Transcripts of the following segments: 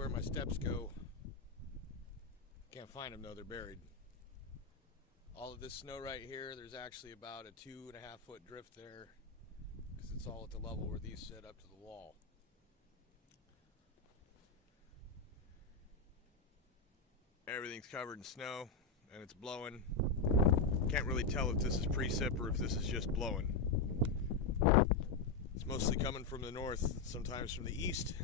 where my steps go. Can't find them though, they're buried. All of this snow right here, there's actually about a 2.5 foot drift there because it's all at the level where these sit up to the wall. Everything's covered in snow and it's blowing. Can't really tell if this is precip or if this is just blowing. It's mostly coming from the north, sometimes from the east.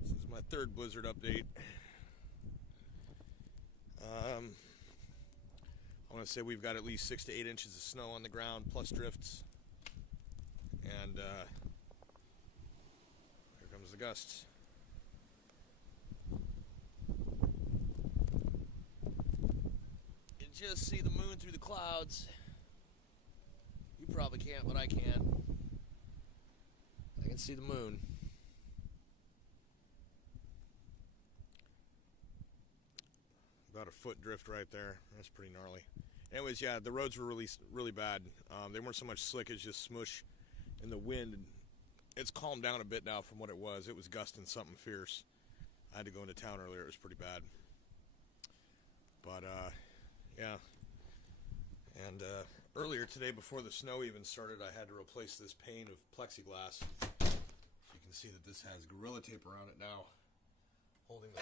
This is my third blizzard update. I want to say we've got at least 6 to 8 inches of snow on the ground, plus drifts. And here comes the gusts. You can just see the moon through the clouds. You probably can't, but I can. I can see the moon. About a foot drift right there. That's pretty gnarly. Anyways, yeah, the roads were really bad. They weren't so much slick as just smush in the wind. It's calmed down a bit now from what it was. It was gusting something fierce. I had to go into town earlier. It was pretty bad. But, yeah. And earlier today, before the snow even started, I had to replace this pane of plexiglass. So you can see that this has Gorilla Tape around it now. Holding the...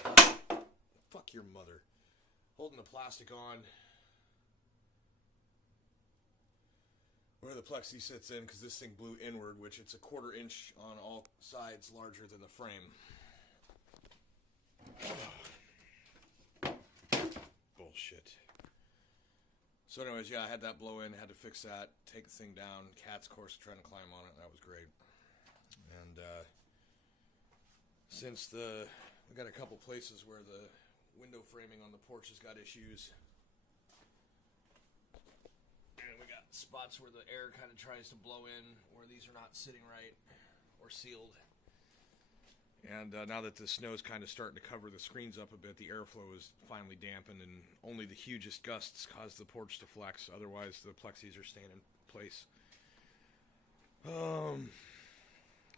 Fuck your mother. Holding the plastic on where the plexi sits in, because this thing blew inward, which it's a 1/4 inch on all sides larger than the frame. Bullshit. So anyways, yeah, I had that blow in, had to fix that, take the thing down. Cats, of course, trying to climb on it. That was great. And since we got a couple places where the window framing on the porch has got issues. And we got spots where the air kind of tries to blow in, where these are not sitting right or sealed. And now that the snow's kind of starting to cover the screens up a bit, the airflow is finally dampened, and only the hugest gusts cause the porch to flex. Otherwise, the plexis are staying in place.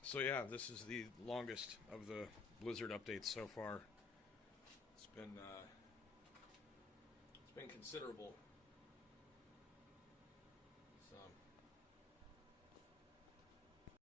So yeah, this is the longest of the blizzard updates so far. It's been considerable.